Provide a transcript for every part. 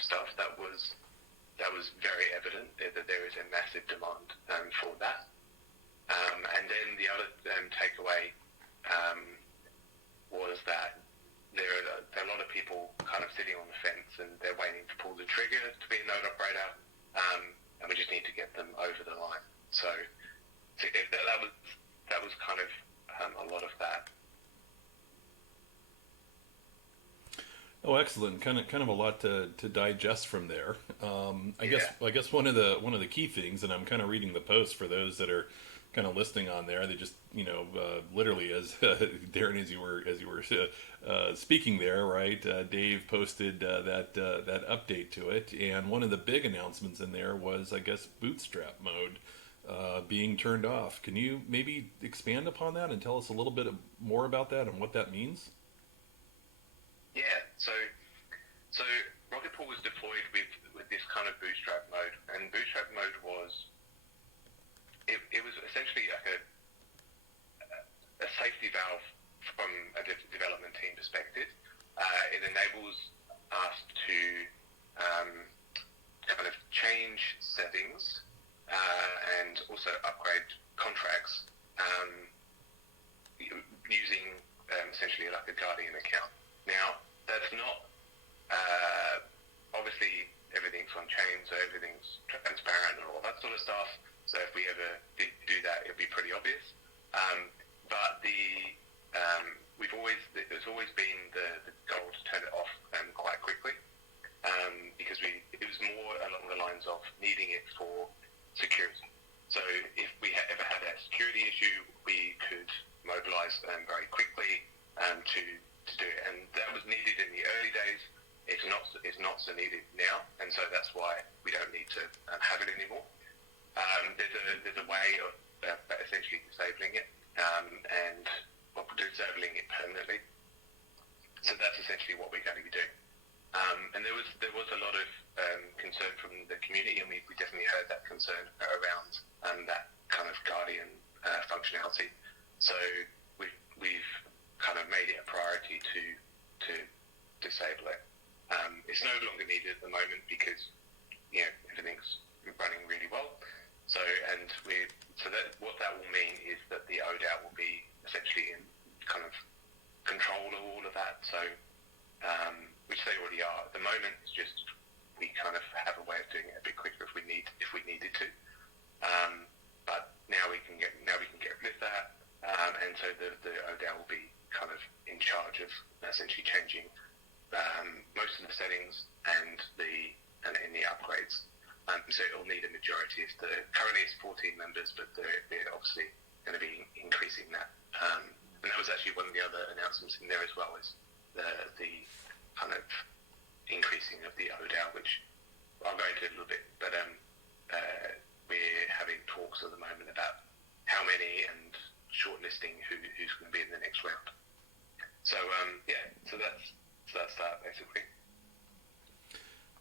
stuff, that was very evident that there is a massive demand for that. And then the other takeaway was that there are a lot of people kind of sitting on the fence and they're waiting to pull the trigger to be a node operator, and we just need to get them over the line. So that was kind of a lot of that. Oh, excellent! Kind of a lot to digest from there. I guess one of the key things, and I'm kind of reading the post for those that are kind of listening on there. They just literally as Darren, as you were speaking there, right? Dave posted that update to it, and one of the big announcements in there was, I guess, Bootstrap mode being turned off. Can you maybe expand upon that and tell us a little bit more about that and what that means? Yeah, so Rocket Pool was deployed with this kind of Bootstrap mode, and Bootstrap mode was it was essentially like a safety valve from a development team perspective. It enables us to kind of change settings and also upgrade contracts using essentially like a Guardian account. Now, that's not, obviously everything's on chain, so everything's transparent and all that sort of stuff. So if we ever did do that, it'd be pretty obvious. But there's always been the goal to turn it off quite quickly, because it was more along the lines of needing it for security. So if we ever had a security issue, we could mobilize very quickly to do it, and that was needed in the early days. It's not so needed now, and so that's why we don't need to have it anymore. There's a way of essentially disabling it and disabling it permanently. So that's essentially what we're going to be doing. And there was a lot of concern from the community, and we definitely heard that concern around that kind of Guardian functionality. So we've kind of made it a priority to disable it. It's no longer needed at the moment because everything's running really well. So what that will mean is that the ODAT will be essentially in kind of control of all of that. So which they already are at the moment. It's just we kind of have a way of doing it a bit quicker if we needed to. But now we can get rid of that, and so the ODAT will be kind of in charge of essentially changing most of the settings and in the upgrades. So it'll need a majority. Currently it's 14 members, but they're obviously going to be increasing that. And that was actually one of the other announcements in there as well, is the kind of increasing of the ODAT, which I'll go into a little bit, but we're having talks at the moment about how many and shortlisting who's going to be in the next round. So so that's that basically.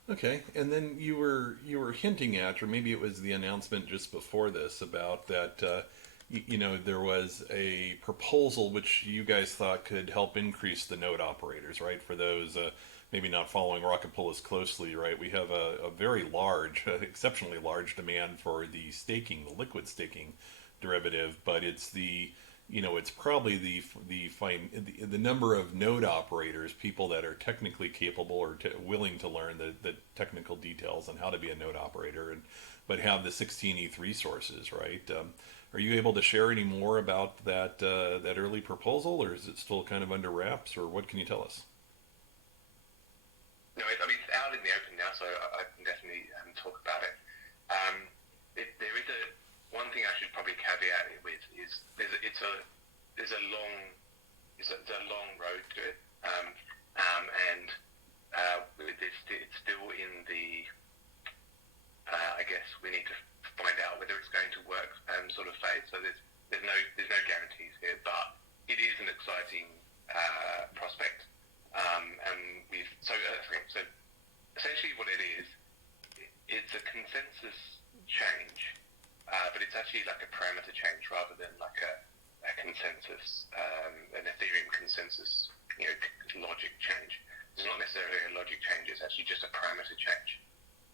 Okay, and then you were hinting at, or maybe it was the announcement just before this, about that there was a proposal which you guys thought could help increase the node operators, right? For those maybe not following Rocket Pool as closely, right? We have a very large, exceptionally large demand for the liquid staking derivative, but it's it's probably the number of node operators, people that are technically capable or willing to learn the technical details on how to be a node operator, but have the 16 ETH resources, right? Are you able to share any more about that early proposal, or is it still kind of under wraps, or what can you tell us? No, it's out in the open now, so I can definitely talk about it. There is one thing I should probably caveat it with is it's a long road to it, and it's still in the I guess we need to find out whether it's going to work sort of phase. So there's no guarantees here, but it is an exciting prospect. And so essentially what it is, it's a consensus change, but it's actually like a parameter change rather than like a consensus, an Ethereum consensus, logic change. It's not necessarily a logic change, it's actually just a parameter change.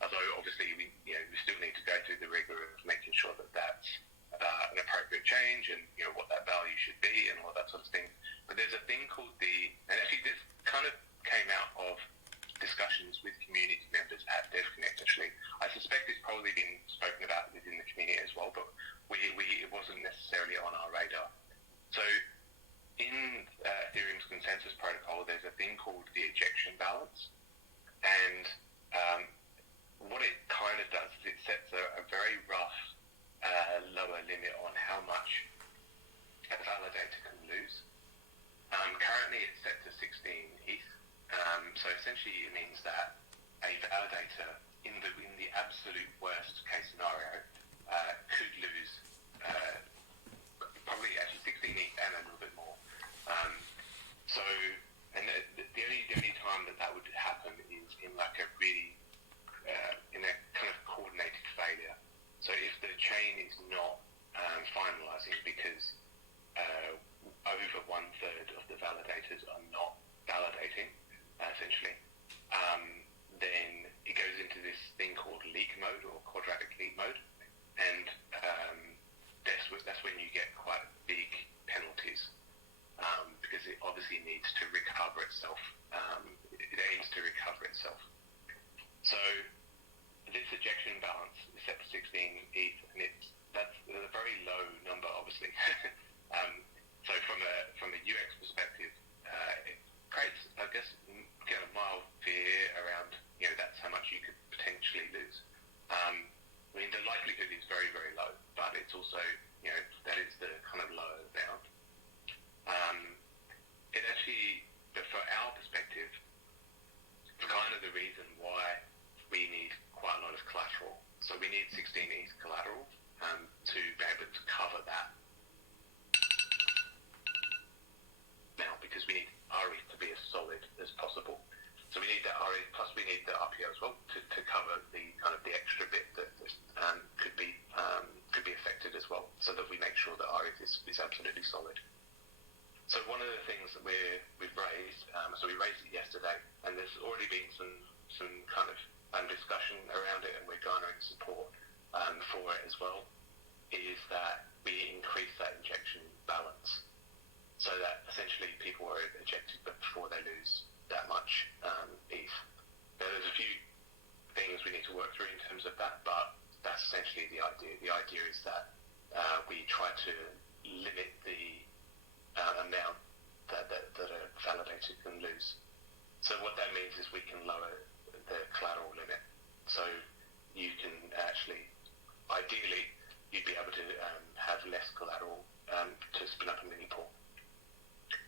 Although obviously we still need to go through the rigor of making sure that that's an appropriate change, and what that value should be and all that sort of thing. But there's a thing called and actually this kind of came out of discussions with community members at DevConnect. Actually, I suspect it's probably been spoken about within the community as well, but it wasn't necessarily on our radar. So in Ethereum's consensus protocol, there's a thing called the ejection balance, and what it kind of does is it sets a very rough lower limit on how much a validator can lose. Currently it's set to 16 ETH. So essentially it means that a validator in the absolute worst case scenario could lose probably actually 16 ETH and a little bit more. And the only time that would happen is in like a really in a kind of coordinated failure. So if the chain is not finalizing because over 1/3 of the validators are not validating, essentially, then it goes into this thing called leak mode or quadratic leak mode, and that's when you get quite big penalties, because it obviously needs to recover itself. It aims to recover itself. So this ejection balance is set to 16 ETH, and that's a very low number, obviously. So from a UX perspective, it creates, I guess, a mild fear around, that's how much you could potentially lose. I mean, the likelihood is very, very low, but it's also, that is the kind of lower bound. It actually, but for our perspective, it's kind of the reason why we need quite a lot of collateral. So we need 16 ETH collateral to be able to cover that. Now, because we need RE to be as solid as possible. So we need that RE, plus we need the RPO as well to cover the kind of the extra bit that could be affected as well, so that we make sure that RE is absolutely solid. So one of the things that we've raised, so we raised it yesterday, and there's already been some kind of discussion around it, and we're garnering support for it as well, is that we increase that injection balance, so that essentially people are ejected before they lose that much ETH. Now, there's a few things we need to work through in terms of that, but that's essentially the idea. The idea is that we try to limit the amount that a validator can lose. So what that means is we can lower the collateral limit. So you can actually, ideally, you'd be able to have less collateral to spin up a mini pool.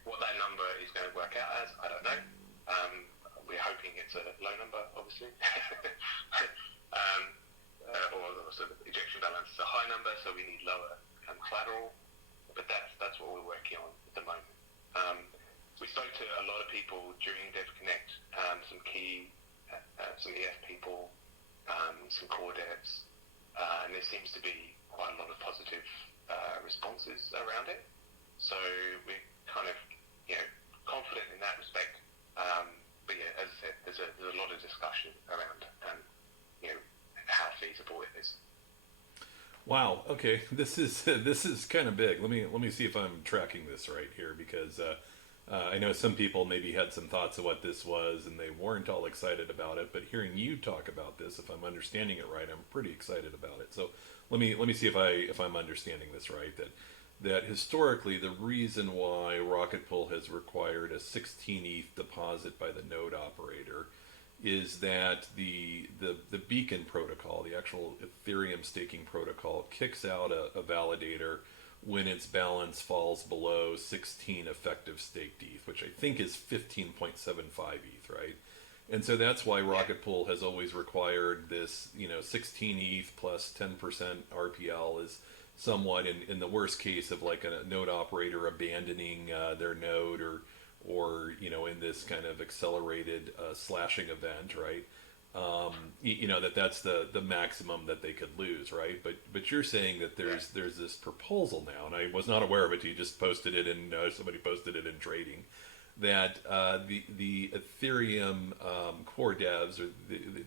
What that number is going to work out as, I don't know. We're hoping it's a low number, obviously. Or the sort of ejection balance is a high number, so we need lower collateral. But that's what we're working on at the moment. We spoke to a lot of people during DevConnect, some key, some EF people, some core devs, and there seems to be quite a lot of positive responses around it. So we're kind of, confident in that respect. But yeah, as I said, there's a lot of discussion around, how feasible it is. Wow. Okay. This is kind of big. Let me see if I'm tracking this right here, because I know some people maybe had some thoughts of what this was and they weren't all excited about it. But hearing you talk about this, if I'm understanding it right, I'm pretty excited about it. So let me see if I'm understanding this right. That historically the reason why Rocket Pool has required a 16 ETH deposit by the node operator is that the beacon protocol, the actual Ethereum staking protocol, kicks out a validator when its balance falls below 16 effective staked ETH, which I think is 15.75 ETH, right? And so that's why Rocket Pool has always required this, 16 ETH plus 10% RPL is somewhat in the worst case of like a node operator abandoning their node, or in this kind of accelerated slashing event, right? That's the maximum that they could lose, right? But you're saying that there's this proposal now, and I was not aware of it. You just posted it, and somebody posted it in trading. that the Ethereum core devs, or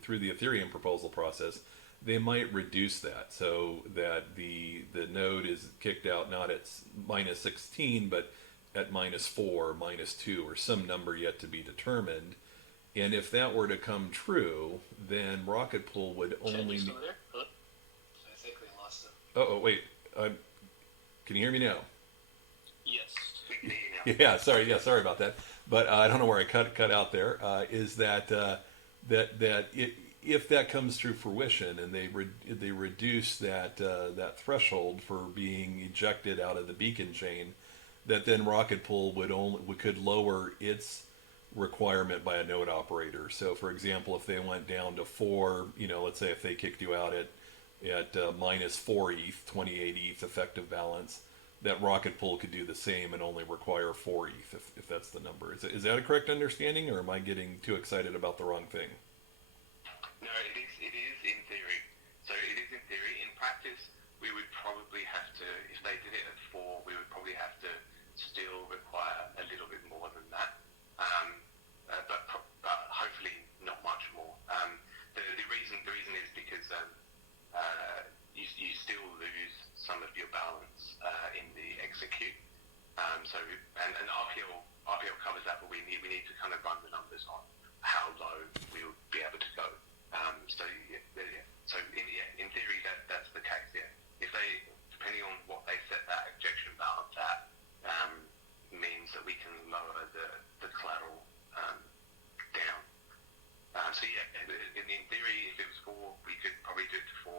through the Ethereum proposal process, they might reduce that so that the node is kicked out not at minus 16, but at minus 4, minus 2, or some number yet to be determined. And if that were to come true, then Rocket Pool would only. Still there? Hello? I think we lost him. Oh, wait. Can you hear me now? Yes. We can hear you now. Yeah, sorry. Yeah, sorry about that. But I don't know where I cut out there. Is that if that comes to fruition and they reduce that threshold for being ejected out of the beacon chain, that then Rocket Pool could lower its requirement by a node operator. So, for example, if they went down to 4, let's say if they kicked you out at minus 4 ETH, 28 ETH effective balance, that Rocket Pool could do the same and only require 4 ETH if that's the number. Is that a correct understanding, or am I getting too excited about the wrong thing? No, it is in theory. So it is in theory. In practice, we would probably have to, if they did it at 4, we would probably have to still require a little bit more than that. But hopefully not much more. The reason is because you still lose some of your balance in the execute. And RPL covers that, but we need to kind of run the numbers on how low we would be able to go. So in theory that's the case. Yeah, if they, depending on what they set that ejection balance at, means that we can lower the collateral down. So yeah, in theory, if it was 4, we could probably do it to 4,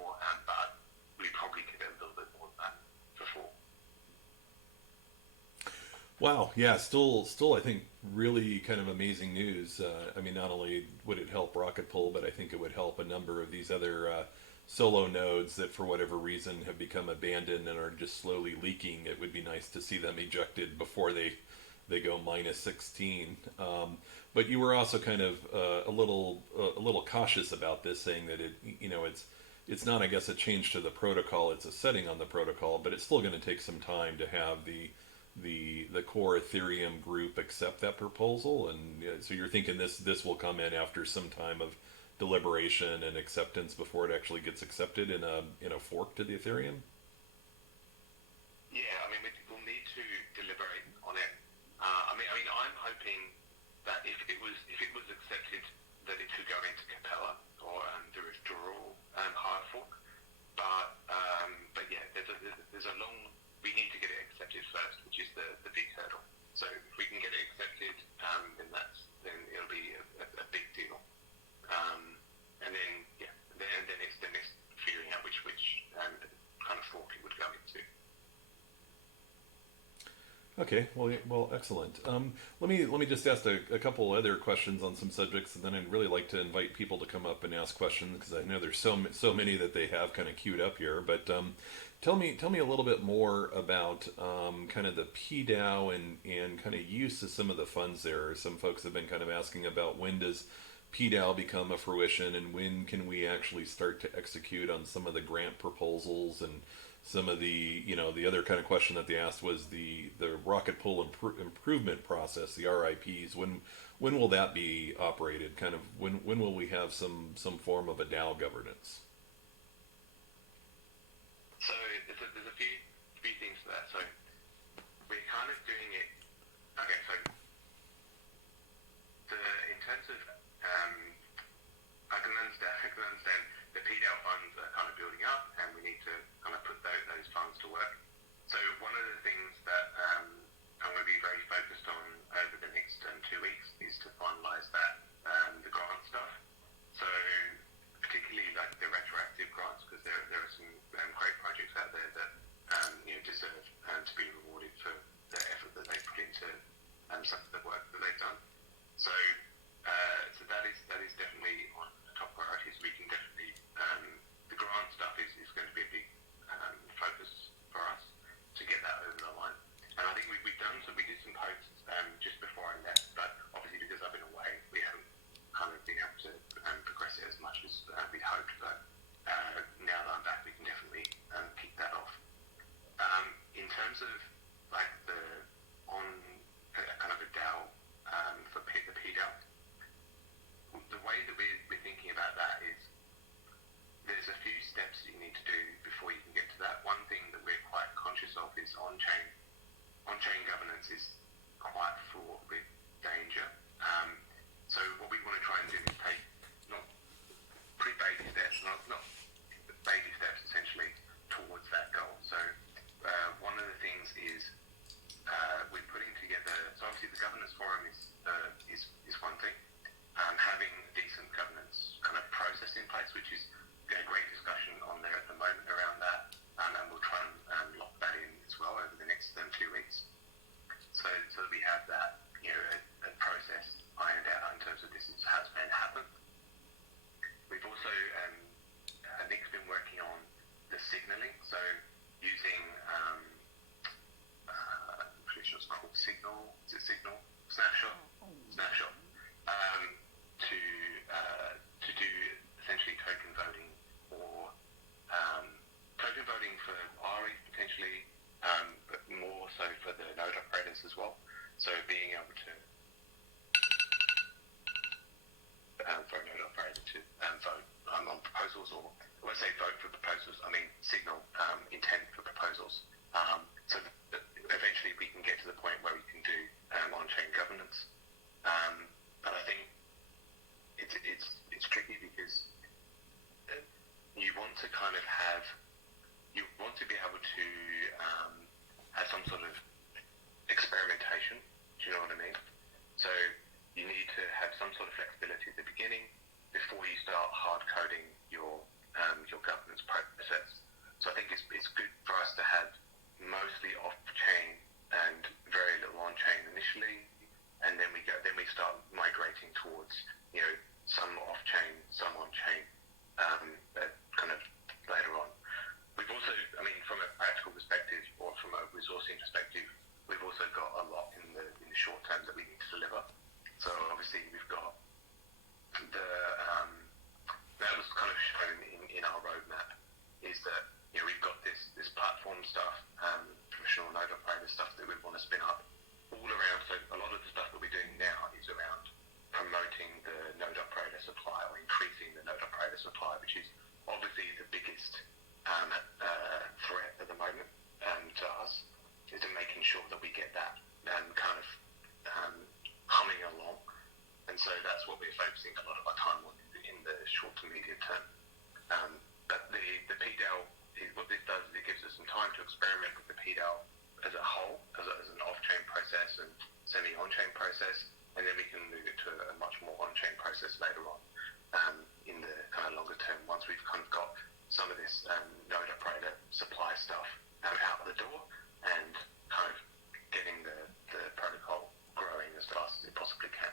but we probably could get a little bit more than that for 4. Wow, yeah, still, I think really kind of amazing news. I mean, not only would it help Rocket Pool, but I think it would help a number of these other solo nodes that, for whatever reason, have become abandoned and are just slowly leaking. It would be nice to see them ejected before they go minus 16. But you were also kind of a little cautious about this, saying that it's not, I guess, a change to the protocol. It's a setting on the protocol, but it's still going to take some time to have the core Ethereum group accept that proposal, and so you're thinking this will come in after some time of deliberation and acceptance before it actually gets accepted in a fork to the Ethereum. Yeah, I mean we'll need to deliberate on it. I mean I'm hoping that if it was accepted, that it could go into Capella or the withdrawal hard fork. But yeah, there's a long. We need to get it accepted first, which is the big hurdle. So if we can get it accepted, then it'll be a big deal. And then it's figuring out which kind of fork it would go into. Okay, well, excellent. Let me just ask a couple other questions on some subjects, and then I'd really like to invite people to come up and ask questions, because I know there's so many that they have kind of queued up here. But tell me a little bit more about kind of the PDAO and kind of use of some of the funds there. Some folks have been kind of asking about, when does PDAO become a fruition, and when can we actually start to execute on some of the grant proposals, and some of the other kind of question that they asked was the Rocket Pool improvement process, the RIPs. When will that be operated? Kind of when will we have some form of a DAO governance? So there's a few things to that. So we're kind of doing it. Okay, so in terms of I can understand the PDAO funds are kind of building up, and we need to kind of put those funds to work. So one of the things that I'm going to be very focused on over the next 2 weeks is to finalise that the grant stuff. So particularly like the retroactive grants, because there are some great projects out there that deserve to be rewarded for the effort that they put into some of the work that they've done. So that is definitely on the top priorities. We can definitely the grant stuff is going to be a big focus for us to get that over the line. And I think we did some posts just before I left, but obviously because I've been away, we haven't kind of been able to progress it as much as we'd hoped. But now that I'm back, we can definitely kick that off. In terms of like on kind of a DAO on-chain governance is quite fraught with danger. So what we want to try and do is take not baby steps, not baby steps essentially towards that goal. So one of the things is we're putting together. So obviously the governance forum is one thing. Having a decent governance kind of process in place, which is a great discussion on there at the moment around that, and we'll try and lock that in as well over the next 2 weeks. So that we have that, a process ironed out in terms of this is how it's going to happen. We've also, Nick's been working on the signalling, so using, I'm pretty sure it's called Signal, is it Signal? Snapshot, to do essentially token voting or token voting for RE potentially, but more so for the node operators as well. So being able to for a node operator to vote on proposals, or when I say vote for proposals, I mean signal intent for proposals. So that eventually we can get to the point where we can do on-chain governance. But I think it's tricky because you want to kind of you want to be able to have some sort of experimentation. Do you know what I mean? So you need to have some sort of flexibility at the beginning before you start hard coding your governance process. So I think it's good for us to have mostly off-chain and very little on-chain initially, and then we start migrating towards some off-chain, some on-chain kind of later on. We've also, from a practical perspective or from a resourcing perspective, we've also got a lot in the short term that we need to deliver. So obviously we've got that was kind of shown in our roadmap, is that we've got this platform stuff, professional node operator stuff that we want to spin up all around. So a lot of the stuff that we're doing now is around promoting the node operator supply or increasing the node operator supply, which is obviously the biggest threat at the moment to us, is in making sure that we get that kind of humming along. And so that's what we're focusing a lot of our time on in the short to medium term. But the PDAL, what this does is it gives us some time to experiment with the PDAL as a whole, as an off-chain process and semi-on-chain process, and then we can move it to a much more on-chain process later on in the kind of longer term, once we've kind of got some of this node operator supply stuff out the door and kind of getting the protocol growing as fast as it possibly can.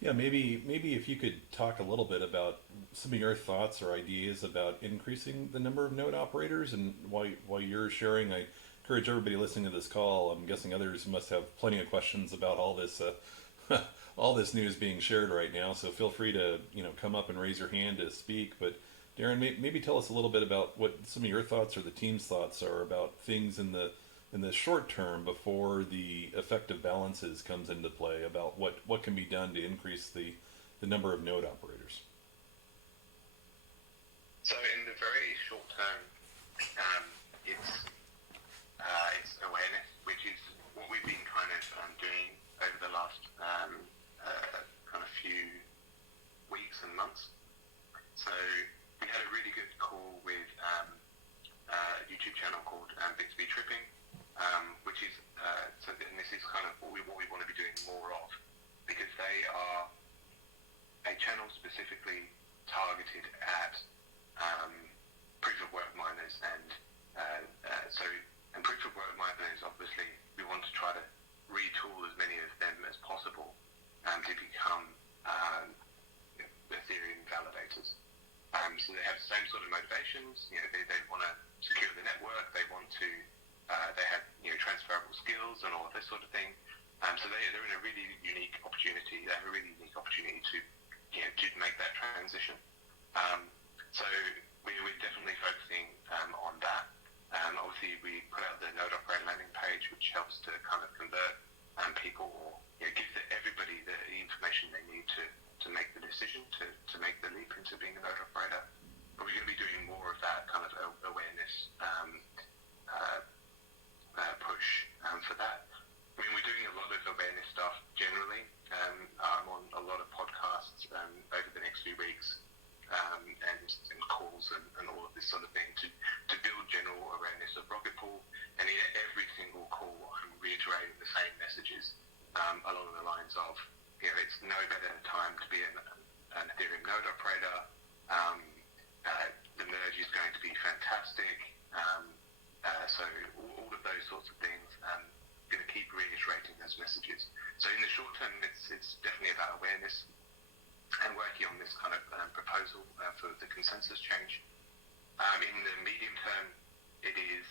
Yeah, maybe if you could talk a little bit about some of your thoughts or ideas about increasing the number of node operators, and while you're sharing, I encourage everybody listening to this call. I'm guessing others must have plenty of questions about all this all this news being shared right now. So feel free to come up and raise your hand to speak. But Darren, maybe tell us a little bit about what some of your thoughts or the team's thoughts are about things in the short term before the effective balances comes into play, about what can be done to increase the number of node operators. So in the very short term, it's awareness, which is what we've been kind of doing over the last kind of few weeks and months. So we had a really good call with a YouTube channel called Bixby Tripping, which is and this is kind of what we want to be doing more of, because they are a channel specifically targeted at proof of work miners, and proof of work miners, obviously we want to try to retool as many of them as possible to become Ethereum validators. So they have the same sort of motivations. They want to secure the network. They want to. They have transferable skills and all of this sort of thing. So they're in a really unique opportunity. They have a really unique opportunity to make that transition. So we're definitely focusing on that. Obviously, we put out the node operator landing page, which helps to kind of convert people, or gives everybody the information they need to make the decision to make the leap into being a node operator. But we're going to be doing more of that kind of awareness uh, push for that. I mean, we're doing a lot of awareness stuff generally. I'm on a lot of podcasts over the next few weeks and calls and all of this sort of thing to build general awareness of Rocket Pool. And in every single call, I'm reiterating the same messages along the lines of, it's no better time to be an Ethereum node operator. The merge is going to be fantastic. So all of those sorts of things, going to keep reiterating those messages. So in the short term, it's definitely about awareness and working on this kind of proposal for the consensus change. In the medium term, it is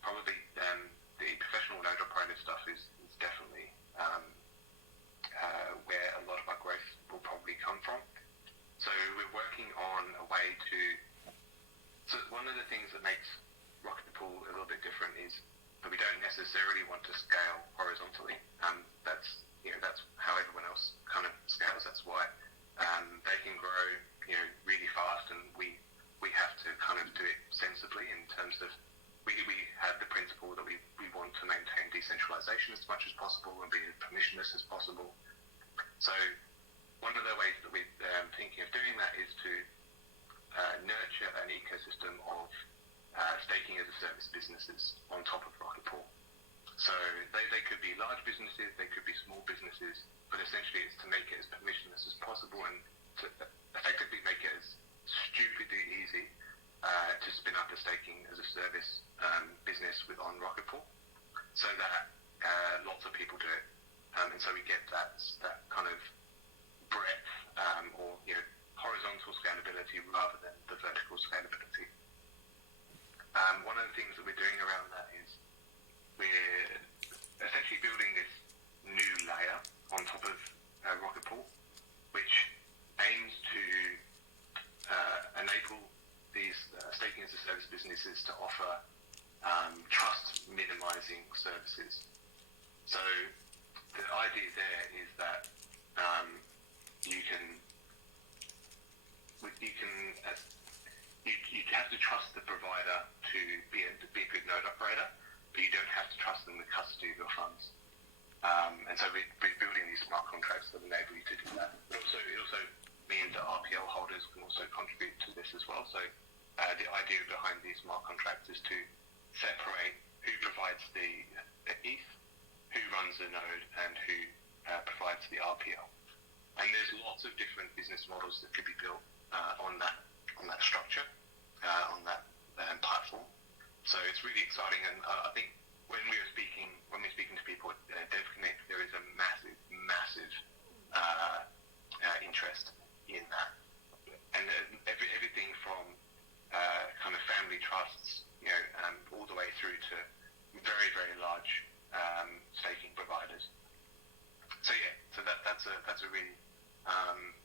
probably the professional node operator stuff is definitely where a lot of our growth will probably come from. So we're working on a way to. So one of the things that makes Rocket Pool a little bit different is that we don't necessarily want to scale horizontally. That's how everyone else kind of scales. That's why they can grow, really fast, and we have to kind of do it sensibly in terms of we have the principle that we want to maintain decentralization as much as possible and be as permissionless as possible. So one of the ways that we're thinking of doing that is to nurture an ecosystem of staking as a service businesses on top of Rocket Pool. So they could be large businesses, they could be small businesses, but essentially it's to make it as permissionless as possible and to effectively make it as stupidly easy to spin up a staking as a service business on Rocket Pool, so that lots of people do it, and so we get that kind of breadth or horizontal scalability rather than the vertical scalability. One of the things that we're doing around that is we're essentially building this new layer on top of Rocket Pool, which aims to enable these staking as a service businesses to offer trust minimizing services. So the idea there is that you have to trust the provider to be a good node operator, but you don't have to trust them with custody of your funds. And so we're building these smart contracts that enable you to do that. But it also means that RPL holders can also contribute to this as well. So the idea behind these smart contracts is to separate who provides the ETH, who runs the node, and who provides the RPL. And there's lots of different business models that could be built on that structure, on that platform. So it's really exciting, and I think when we're speaking to people at DevConnect, there is a massive interest in that, and everything from kind of family trusts, all the way through to very, very large staking providers. So that's a really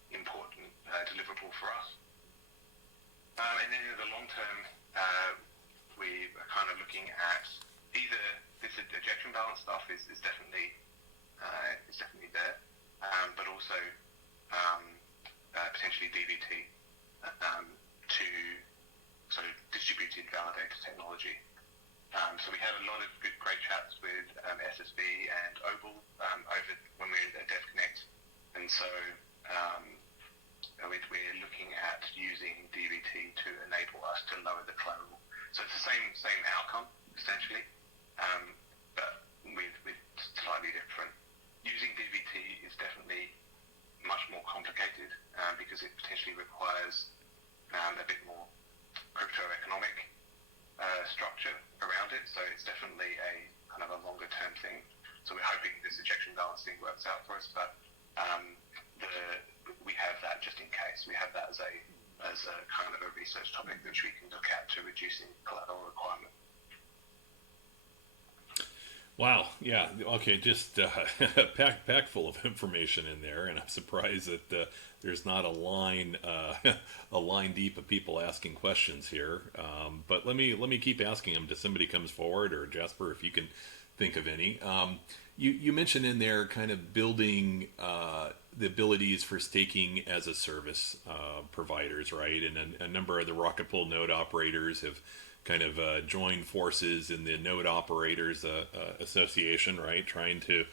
important deliverable for us. And then in the long term, we are kind of looking at either this ejection balance stuff is definitely there, but also potentially DVT to sort of distributed validator technology. So we had a lot of great chats with SSB and Oval over when we were at DevConnect, and so we're looking at using DVT to enable us to lower the collateral. So it's the same outcome essentially, but with slightly different. Using DVT is definitely much more complicated because it potentially requires a bit more crypto-economic structure around it. So it's definitely a kind of a longer term thing. So we're hoping this ejection balancing works out for us, but we have that just in case. We have that as a kind of a research topic which we can look at to reducing collateral requirement. Wow. Yeah. Okay. Just pack full of information in there, and I'm surprised that there's not a line deep of people asking questions here. But let me keep asking them. Does somebody comes forward, or Jasper, if you can think of any? You mentioned in there kind of building the abilities for staking as a service providers, right? And a number of the Rocket Pool node operators have kind of join forces in the Node Operators Association, right? Trying to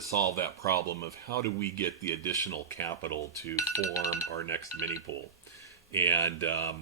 solve that problem of how do we get the additional capital to form our next mini pool. And so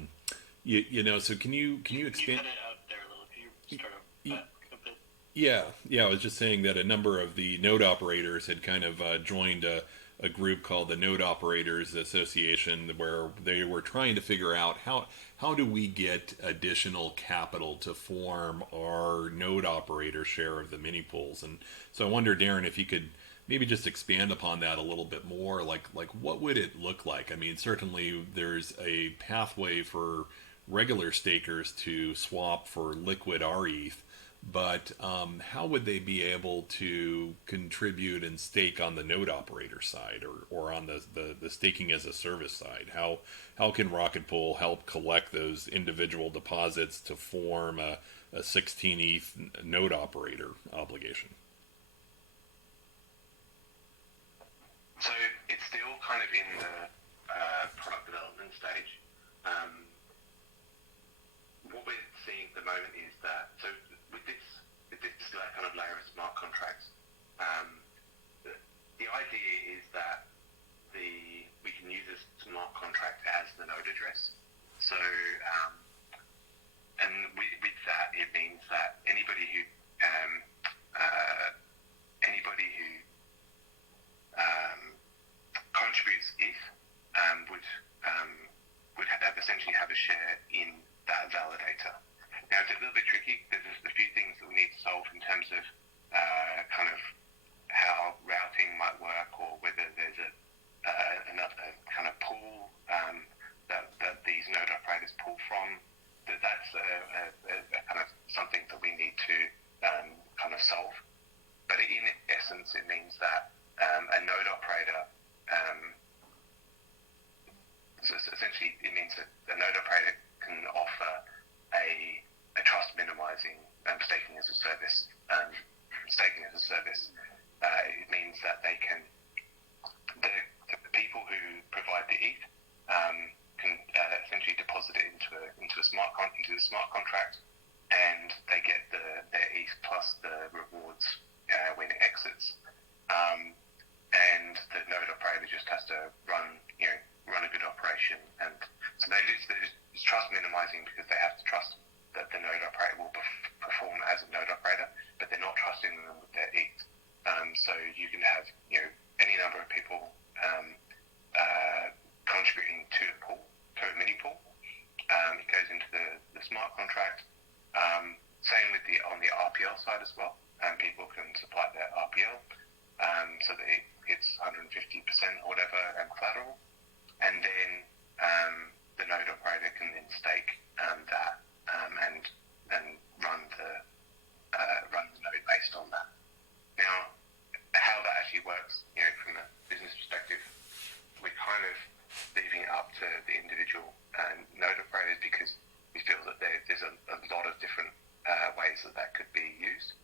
can you You expand? cut it out there a little. Can you start back a bit? Yeah. I was just saying that a number of the node operators had kind of joined a group called the Node Operators Association, where they were trying to figure out how do we get additional capital to form our node operator share of the mini pools. And so I wonder, Darren, if you could maybe just expand upon that a little bit more. Like what would it look like? I mean, certainly there's a pathway for regular stakers to swap for liquid RETH, but how would they be able to contribute and stake on the node operator side, or on the staking as a service side? How can Rocket Pool help collect those individual deposits to form a 16 ETH node operator obligation? So it's still kind of in the product development stage. What we're seeing at the moment is that, so with this like kind of layer of smart contracts, the idea is that we can use this smart contract as the node address. So and with that, it means that anybody who contributes ETH would essentially have a share in that validator. Now it's a little bit tricky. There's just a few things that we need to solve in terms of kind of how routing might work, or whether there's another kind of pool that these node operators pull from. That's a kind of something that we need to kind of solve. But in essence, it means that a node operator, so essentially it means that a node operator can offer a trust minimizing staking as a service. Staking as a service, it means that they can, the people who provide the ETH can essentially deposit it into a smart contract, and they get their ETH plus the rewards when it exits. And the node operator just has to run a good operation, and so it's trust minimizing because they have to trust that the node operator will perform as a node operator, but they're not trusting them with their ETH. So you can have any number of people contributing to the pool, to a mini pool. It goes into the smart contract. Same with on the RPL side as well. People can supply their RPL, so that it hits 150% or whatever and collateral, and then the node operator can then stake that and run the node based on that. Now, how that actually works, from a business perspective, we're kind of leaving it up to the individual node operators, because we feel that there's a lot of different ways that could be used.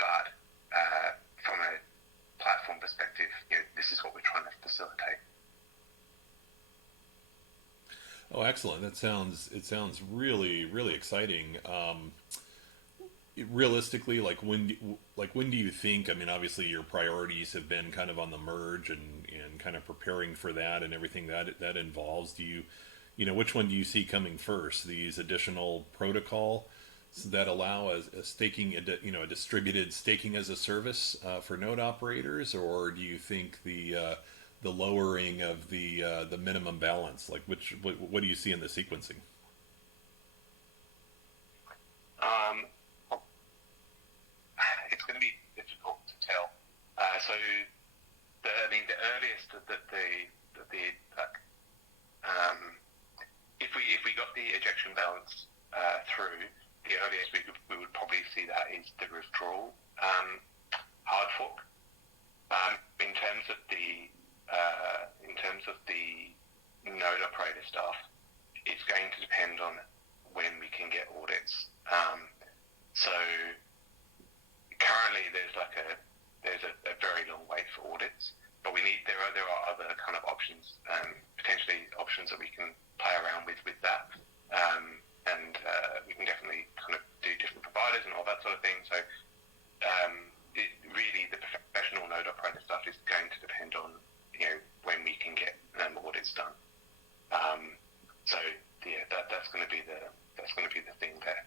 But from a platform perspective, this is what we're trying to facilitate. Oh, excellent! It sounds really, really exciting. Realistically, when do you think? I mean, obviously your priorities have been kind of on the merge and kind of preparing for that and everything that involves. Do you, which one do you see coming first? These additional protocols that allow a staking, a distributed staking as a service for node operators, or do you think the lowering of the minimum balance? Like, what do you see in the sequencing? It's going to be difficult to tell. So, the earliest if we got the ejection balance through, the earliest we would probably see that is the withdrawal hard fork. In terms of the node operator stuff, it's going to depend on when we can get audits. So currently there's a very long wait for audits, but there are other kind of options, potentially options that we can play around with that. and we can definitely kind of do different providers and all that sort of thing. So really the professional node operator stuff is going to depend on when we can get audits done. So yeah, that's going to be the thing there.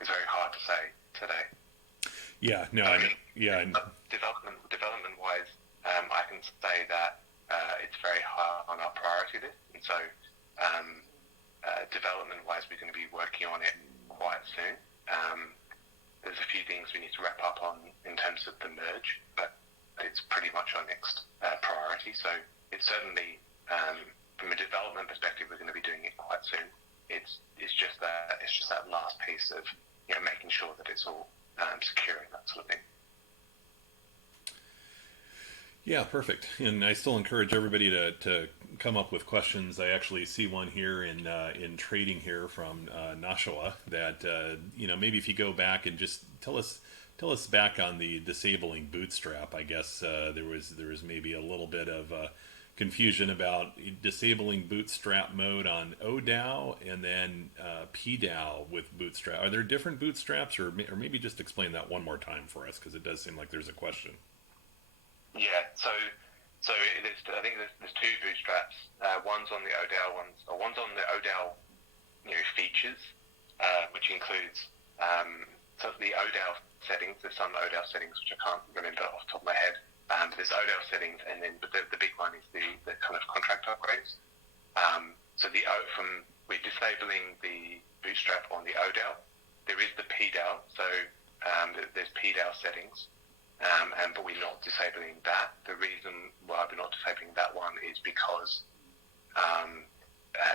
It's very hard to say today. Yeah, no, Development wise, I can say that it's very high on our priority list, and so development wise, we're going to be working on it quite soon. There's a few things we need to wrap up on in terms of the merge, but it's pretty much our next priority. So it's certainly, from a development perspective, we're going to be doing it quite soon. It's just that last piece of making sure that it's all secure and that sort of thing. Yeah, perfect. And I still encourage everybody to come up with questions. I actually see one here in trading here from Nashua that maybe if you go back and just tell us back on the disabling bootstrap. I guess there was maybe a little bit of confusion about disabling bootstrap mode on ODAO and then PDAO with bootstrap. Are there different bootstraps, or maybe just explain that one more time for us, because it does seem like there's a question. Yeah, so I think there's two bootstraps. One's on the ODAO one's on the ODAO features, which includes so the ODAO settings. There's some ODAO settings which I can't remember off the top of my head. There's ODAO settings, and then but the big one is the kind of contract upgrades. So we're disabling the bootstrap on the ODAO. There is the PDAO, so there's PDAO settings. But we're not disabling that. The reason why we're not disabling that one is because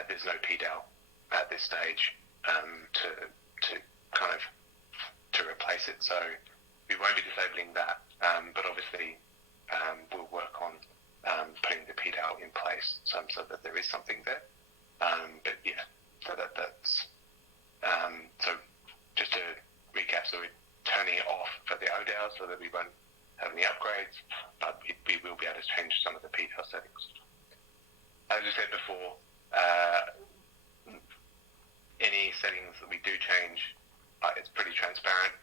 there's no PDAO at this stage to replace it. So we won't be disabling that. But obviously we'll work on putting the PDAO in place so that there is something there. But yeah, so that's so just to recap. So we're turning it off for the ODAO so that we won't have any upgrades, but we will be able to change some of the PDAO settings. As we said before, any settings that we do change, it's pretty transparent.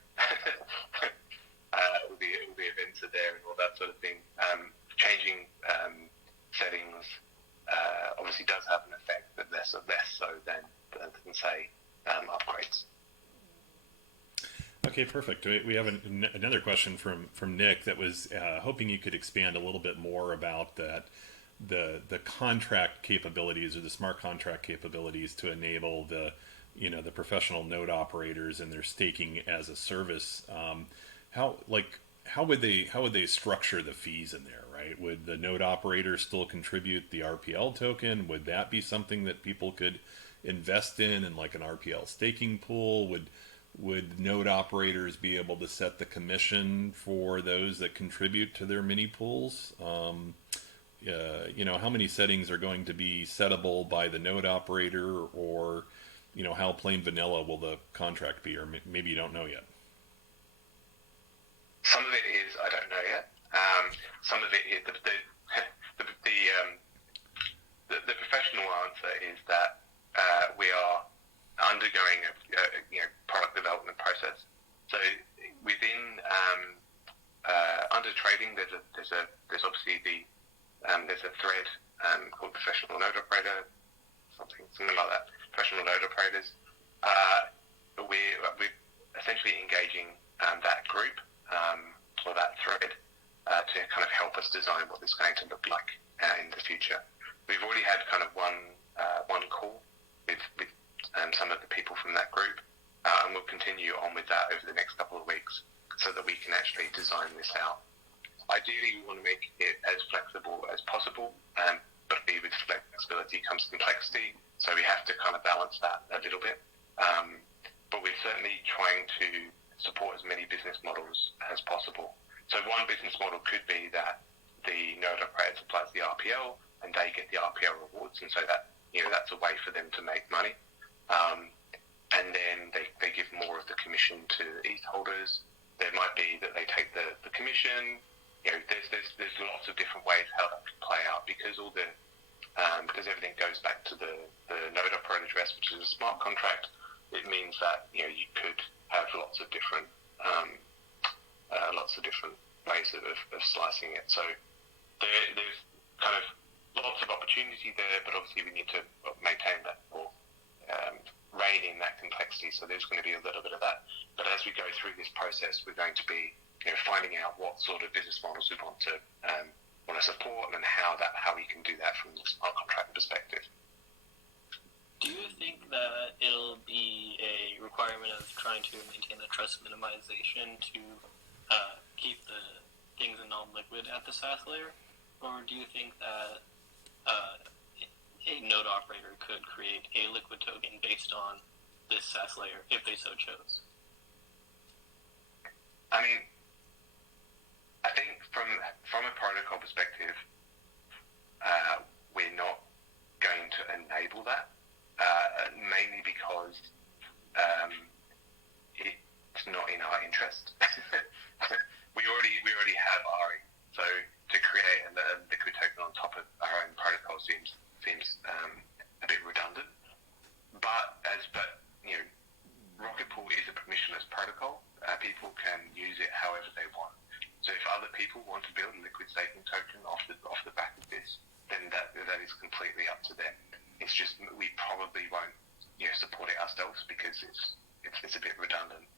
All the events are there and all that sort of thing. Changing settings obviously does have an effect, but less so than say upgrades. Okay, perfect. We have another question from Nick that was hoping you could expand a little bit more about the contract capabilities or the smart contract capabilities to enable the professional node operators and their staking as a service. How would they structure the fees in there, right? Would the node operator still contribute the RPL token? Would that be something that people could invest in like an RPL staking pool? Would node operators be able to set the commission for those that contribute to their mini pools? How many settings are going to be settable by the node operator, or how plain vanilla will the contract be, or maybe you don't know yet? Some of it is I don't know yet. Some of it is the professional answer is that we are undergoing a product development process. So within under trading, there's obviously there's a thread called professional node operator, something like that. Professional node operators. We're essentially engaging that group or that thread to kind of help us design what this is going to look like in the future. We've already had kind of one call with some of the people from that group, and we'll continue on with that over the next couple of weeks so that we can actually design this out. Ideally, we want to make it as flexible as possible, but with flexibility comes complexity, so we have to kind of balance that a little bit. But we're certainly trying to support as many business models as possible. So one business model could be that the node operator supplies the RPL and they get the RPL rewards, and so that that's a way for them to make money. And then they give more of the commission to ETH holders. There might be that they take the commission. There's lots of different ways how that can play out, because all the because everything goes back to the node operator address, which is a smart contract. It means that you could have lots of different ways of slicing it. So there's kind of lots of opportunity there, but obviously we need to maintain that or rein in that complexity. So there's going to be a little bit of that. But as we go through this process, we're going to be finding out what sort of business models we want to support and how we can do that from the smart contract perspective. Do you think that it'll be a requirement of trying to maintain the trust minimization to keep the things in non-liquid at the SaaS layer? Or do you think that a node operator could create a liquid token based on this SaaS layer if they so chose? I mean, I think from a protocol perspective, we're not going to enable that, mainly because it's not in our interest. we already have RE, so to create a liquid token on top of our own protocol seems a bit redundant. But Rocket Pool is a permissionless protocol. People can use it however they want. So if other people want to build a liquid staking token off the back of this, then that is completely up to them. It's just we probably won't support it ourselves because it's a bit redundant.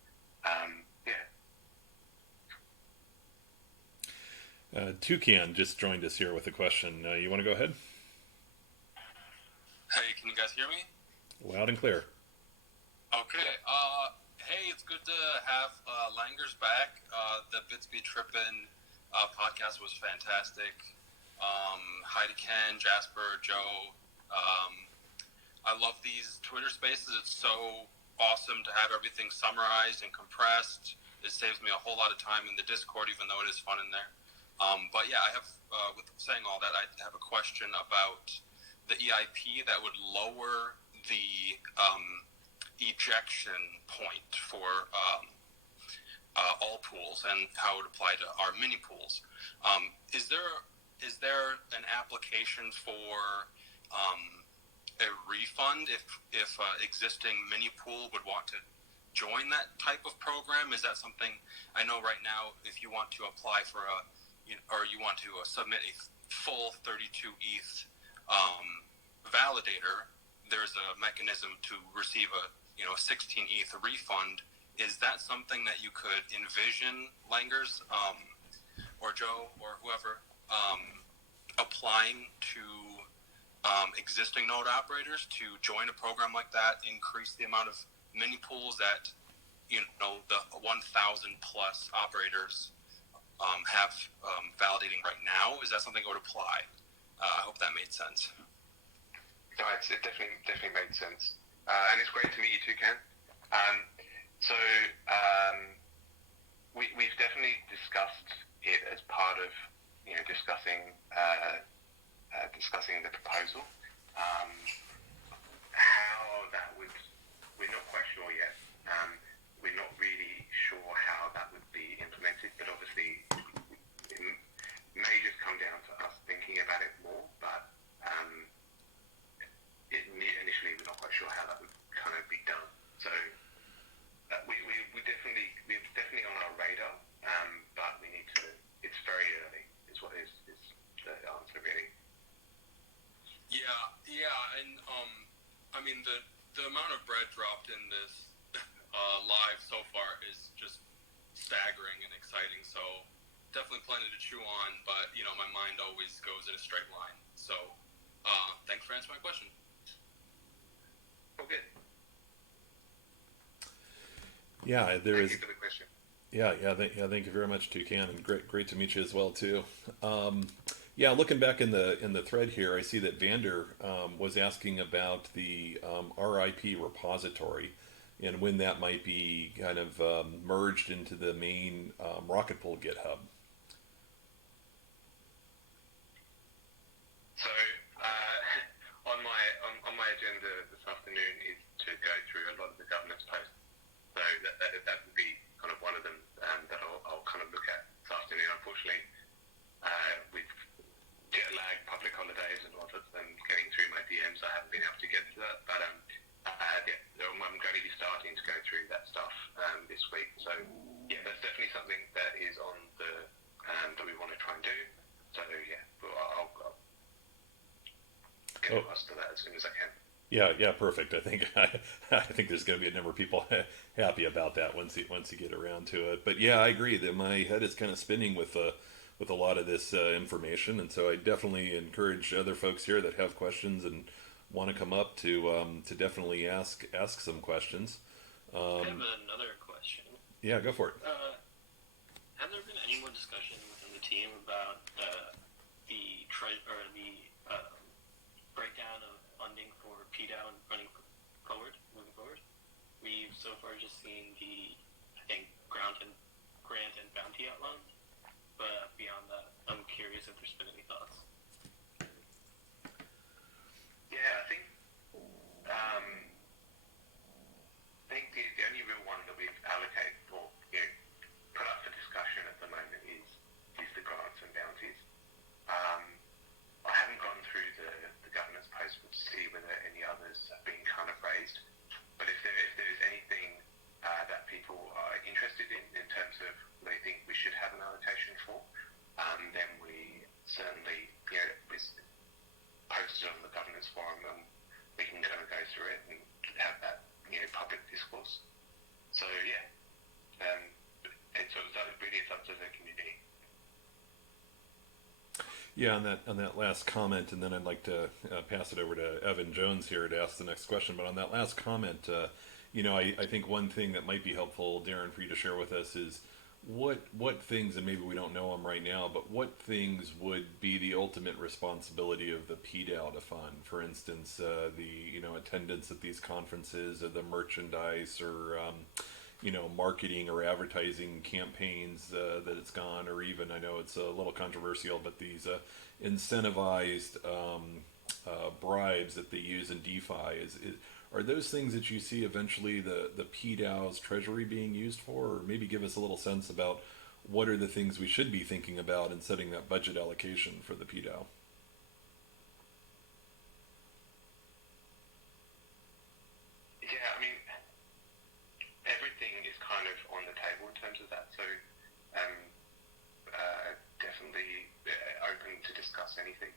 Toucan just joined us here with a question. You want to go ahead? Hey, can you guys hear me? Loud and clear. Okay. Hey, it's good to have Langers back. The Bitsby Trippin' podcast was fantastic. Hi to Ken, Jasper, Joe. I love these Twitter spaces. It's so awesome to have everything summarized and compressed. It saves me a whole lot of time in the Discord, even though it is fun in there. But yeah, I have, with saying all that, I have a question about the EIP that would lower the ejection point for all pools and how it would apply to our mini pools. Is there an application for a refund if existing mini pool would want to join that type of program? Is that something, I know right now if you want to apply for or you want to submit a full 32 ETH validator, there's a mechanism to receive a 16 ETH refund. Is that something that you could envision, Langers, or Joe, or whoever, applying to existing node operators to join a program like that, increase the amount of mini pools that the 1,000 plus operators have validating right now? Is that something that would apply? I hope that made sense. No, it definitely made sense. And it's great to meet you too, Ken. We've definitely discussed it as part of discussing the proposal. How that would, we're not quite sure yet. We're not really sure how that would be implemented, but obviously it may just come down to us thinking about it more. But initially we're not quite sure how that would kind of be done. So we're definitely on our radar, but we need to. It's very early. Is what is the answer really. Yeah, and I mean the amount of bread dropped in this live so far is just staggering and exciting. So definitely plenty to chew on, but my mind always goes in a straight line. So thanks for answering my question. Okay. Yeah, Thank you for the question. Thank you very much, Toucan, and great to meet you as well too. Looking back in the thread here, I see that Vander was asking about the RIP repository and when that might be kind of merged into the main Rocket Pool GitHub. So on my agenda this afternoon is to go through a lot of the governance posts. So that would be kind of one of them that I'll kind of look at this afternoon. Unfortunately, with jet lag, public holidays, and all that, and get across to that as soon as I can. Yeah, perfect. I think I think there's going to be a number of people happy about that once you get around to it. But yeah, I agree that my head is kind of spinning with a lot of this information, and so I definitely encourage other folks here that have questions and want to come up to definitely ask some questions. I have another question. Yeah, go for it. Has there been any more discussion within the team about the breakdown of funding for PDAO and moving forward? We've so far just seen the, I think, grant and bounty outlines, but beyond that, I'm curious if there's been any thoughts. Yeah, I think the only real one that we've allocated or put up for discussion at the moment is the grants and bounties. I haven't gone through the governance post to see whether any others have been kind of raised, but if there's anything that people are interested in terms of they think we should have an allocation for, then we certainly we post it on the governance forum and we can kind of go through it and have that public discourse. So yeah, it's up to the community. Yeah, on that last comment, and then I'd like to pass it over to Evan Jones here to ask the next question. But on that last comment, I think one thing that might be helpful, Darren, for you to share with us is what things, and maybe we don't know them right now, but what things would be the ultimate responsibility of the PDAO to fund? For instance, the attendance at these conferences, or the merchandise, or marketing or advertising campaigns that it's gone, or even, I know it's a little controversial, but these incentivized bribes that they use in DeFi. Are those things that you see eventually the PDAO's treasury being used for? Or maybe give us a little sense about what are the things we should be thinking about in setting that budget allocation for the PDAO? Yeah, I mean, everything is kind of on the table in terms of that. So definitely open to discuss anything.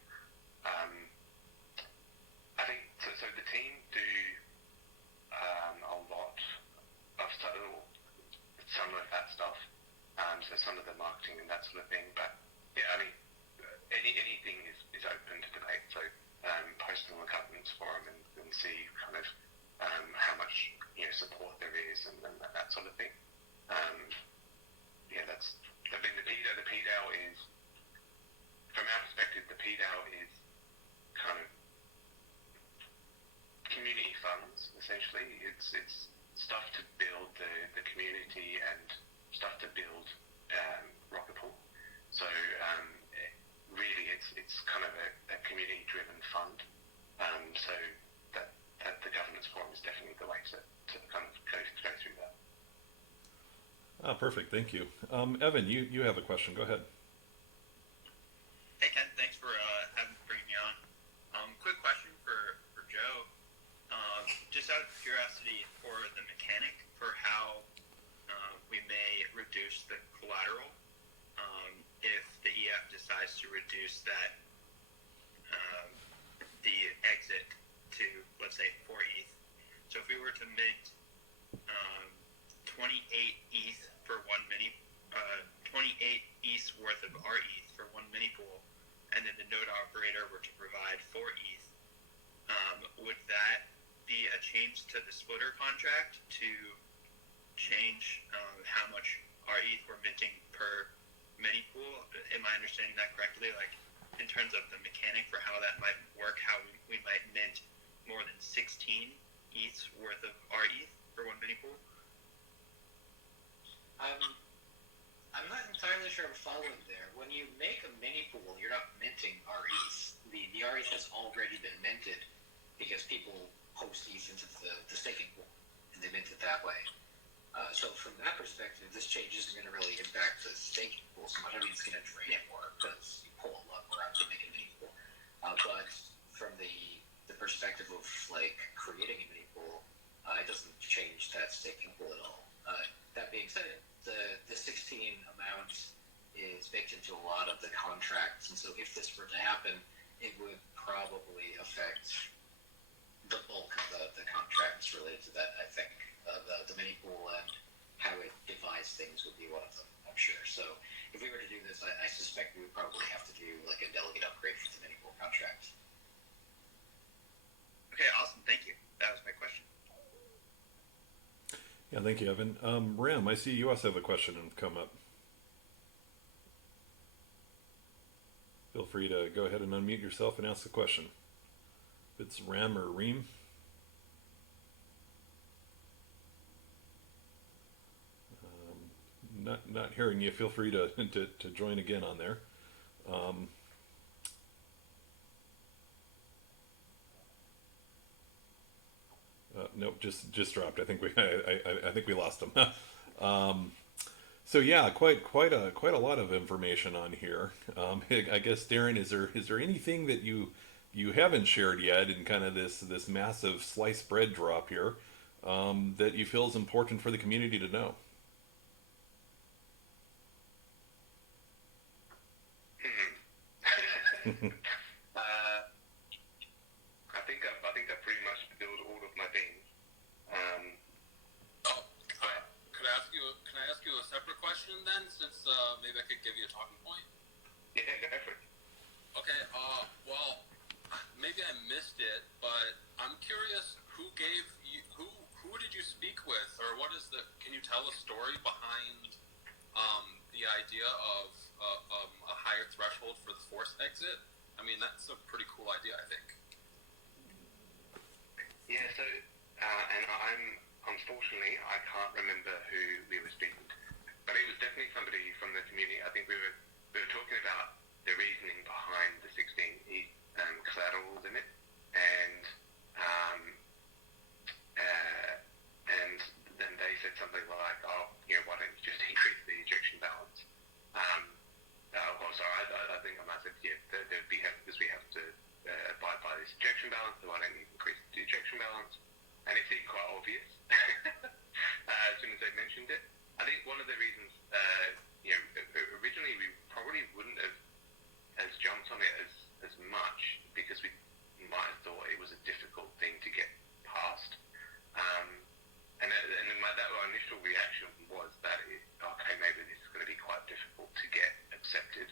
I think so the team do a lot of some of that stuff. So some of the marketing and that sort of thing. But yeah, I mean, anything is open to debate. So post on the governance forum and see kind of how much support there is and that sort of thing. Yeah, the PDAO is, from our perspective, the PDAO is kind of community funds, essentially. It's stuff to build the community and stuff to build Rocket Pool. So really, it's kind of a community-driven fund. So that the governance forum is definitely the way to kind of go through that. Perfect. Thank you. Evan, you have a question. Go ahead. Hey Ken, thanks for bringing me on. Quick question for Joe. Just out of curiosity, for the mechanic for how we may reduce the collateral if the EF decides to reduce that the exit to, let's say, 4 ETH. So if we were to mint 28 ETH for 28 ETH worth of our ETH for one mini pool, and then the node operator were to provide 4 ETH, would that be a change to the splitter contract to change how much our ETH we're minting per mini pool? Am I understanding that correctly? Like, in terms of the mechanic for how that might work, how we might mint more than 16 ETHs worth of our ETH for one mini pool? I'm not entirely sure I'm following there. When you make a mini pool, you're not minting RETH. The RETH has already been minted because people post ETH into the staking pool, and they mint it that way. So from that perspective, this change isn't going to really impact the staking pool so much. I mean, it's going to drain it more because you pull a lot more out to make a mini pool. But from the perspective of like creating a mini pool, it doesn't change that staking pool at all. That being said, the 16 amount is baked into a lot of the contracts, and so if this were to happen, it would probably affect the bulk of the contracts related to that, I think. The mini pool and how it divides things would be one of them, I'm sure. So if we were to do this, I suspect we would probably have to do like a delegate upgrade for the mini pool contract. Okay, awesome. Thank you. That was my question. Yeah, thank you, Evan. Ram, I see you also have a question and come up. Feel free to go ahead and unmute yourself and ask the question. If it's Ram or Reem. Not hearing you. Feel free to join again on there. Nope, just dropped. I think we lost him. So yeah, quite a lot of information on here. I guess Darren, is there anything that you haven't shared yet in kind of this massive sliced bread drop here that you feel is important for the community to know? I think I've pretty much spilled all of my beans. Can I ask you a separate question then, since maybe I could give you a talking point? Yeah, go for it. Okay. Well, maybe I missed it, but I'm curious who did you speak with, or what is the? Can you tell the story behind the idea of a higher threshold for the forced exit? I mean, that's a pretty cool idea, I think. Yeah, so, and unfortunately, I can't remember who we were speaking to, but it was definitely somebody from the community. I think we were talking about the reasoning behind the 16 collateral limit, and then they said something like, oh, why don't you just increase the ejection balance? I think I might have said, there'd be because we have to abide by this ejection balance, so why don't you increase the ejection balance? And it seemed quite obvious as soon as they mentioned it. I think one of the reasons, originally we probably wouldn't have as jumped on it as much because we might have thought it was a difficult thing to get past. Our initial reaction was that, okay, maybe this is going to be quite difficult to get accepted.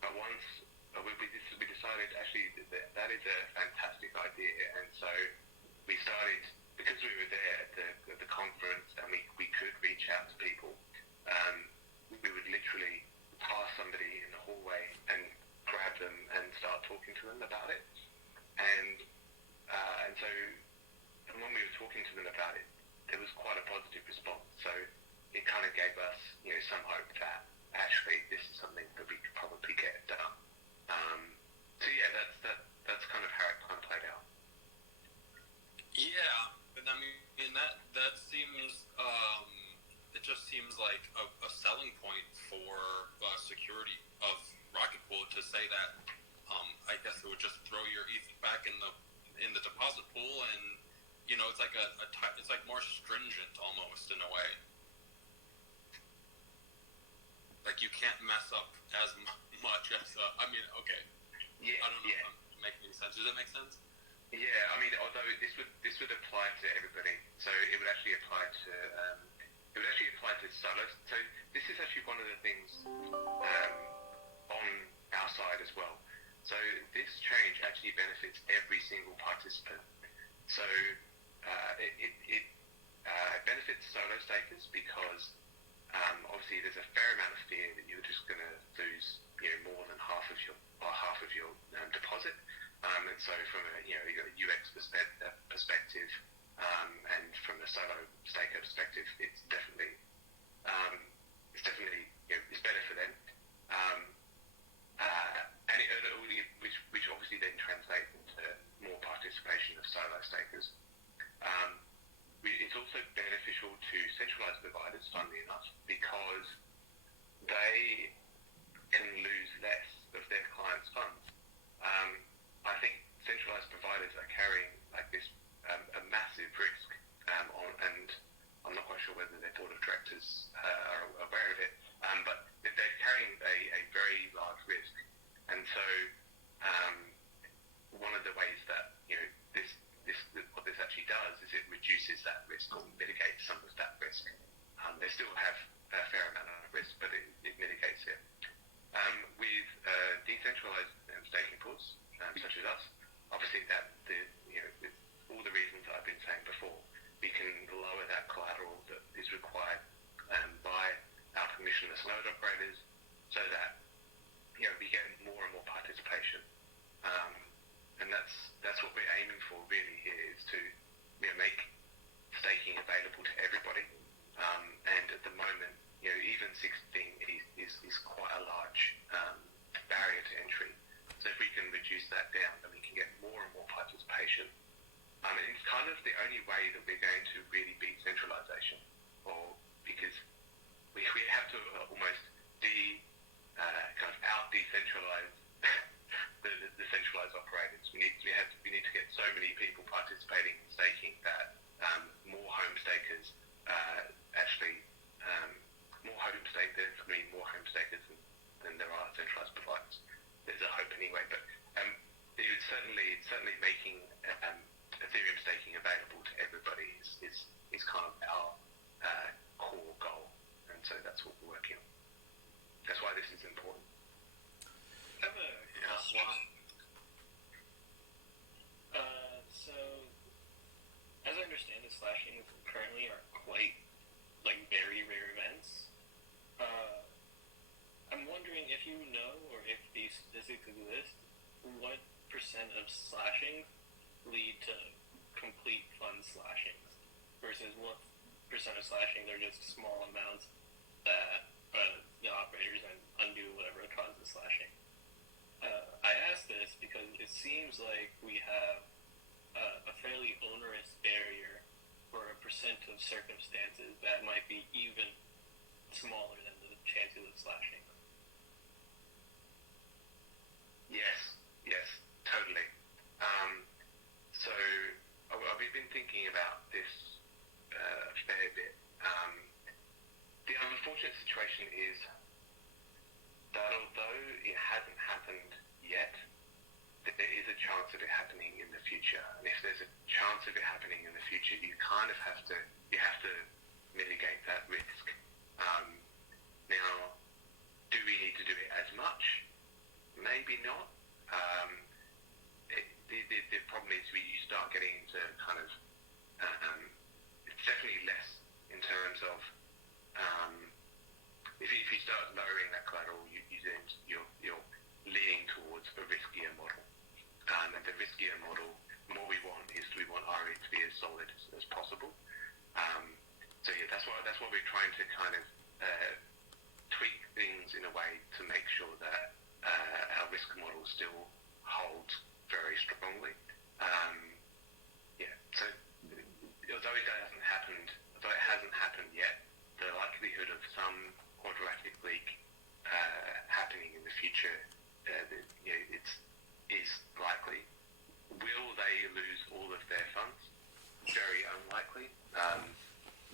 But once we decided, actually, that is a fantastic idea, and so we started, because we were there at the conference and we could reach out to people, we would literally pass somebody in the hallway and grab them and start talking to them about it. And so when we were talking to them about it, there was quite a positive response. So it kind of gave us, some hope that actually this is something that we could probably get done. So yeah, that's kind of how it kind of played out. Yeah, and I mean that seems it just seems like a selling point for security of Rocket Pool to say that. I guess it would just throw your ETH back in the deposit pool, and it's like it's like more stringent almost in a way. Like you can't mess up as much as okay. Yeah, I don't know if I'm making sense. Does that make sense? Yeah, I mean, although this would apply to everybody, so it would actually apply to Solar. So this is actually one of the things on our side as well. So this change actually benefits every single participant. So it benefits solo stakers because obviously there's a fair amount of fear that you're just going to lose more than half of your deposit. And so from a UX perspective, and from a solo staker perspective, it's definitely it's better for them. And which obviously then translates into more participation of solo stakers. It's also beneficial to centralized providers, funnily enough, because they can lose less of their clients' funds. I think centralized providers are carrying a massive risk, and I'm not quite sure whether their board of directors are aware of it, but they're carrying a very large risk, and so reduces that risk or mitigates some of that risk. They still have a fair amount of risk, but it mitigates it. With decentralized staking pools, such as us, obviously with all the reasons I've been saying before, we can lower that collateral that is required by our permissionless node operators, so that we get more and more participation. And that's what we're aiming for really here, is to make staking available to everybody. And at the moment, even 16 is quite a large barrier to entry. So if we can reduce that down, then we can get more and more participation. And it's kind of the only way that we're going to really beat centralization, because we have to almost kind of out decentralize the centralized operators. We need to get so many people participating in staking that more home stakers more home stakers than there are centralized providers. There's a hope anyway, but it's certainly making Ethereum staking available to everybody is kind of our core goal, and so that's what we're working on. That's why this is important. I have a question. So, as I understand it, slashings currently are quite, very rare events. I'm wondering if you know, or if these statistics exist, what percent of slashings lead to complete fund slashings, versus what percent of slashings are just small amounts that the operators undo whatever caused the slashing. I ask this because it seems like we have a fairly onerous barrier for a percent of circumstances that might be even smaller than the chances of slashing. Yes, totally. So we've been thinking about this a fair bit. The unfortunate situation is that although it hasn't happened yet, there is a chance of it happening in the future. And if there's a chance of it happening in the future, you kind of have to mitigate that risk. Now, do we need to do it as much? Maybe not. The problem is you start getting into kind of it's definitely less in terms of if you start lowering that collateral, you're leaning towards a riskier model. And the riskier model, the more we want RE to be as solid as possible. So yeah, that's why we're trying to kind of tweak things in a way to make sure that our risk model still holds very strongly. So although it hasn't happened yet, the likelihood of some quadratic leak happening in the future, is likely. Will they lose all of their funds? Very unlikely,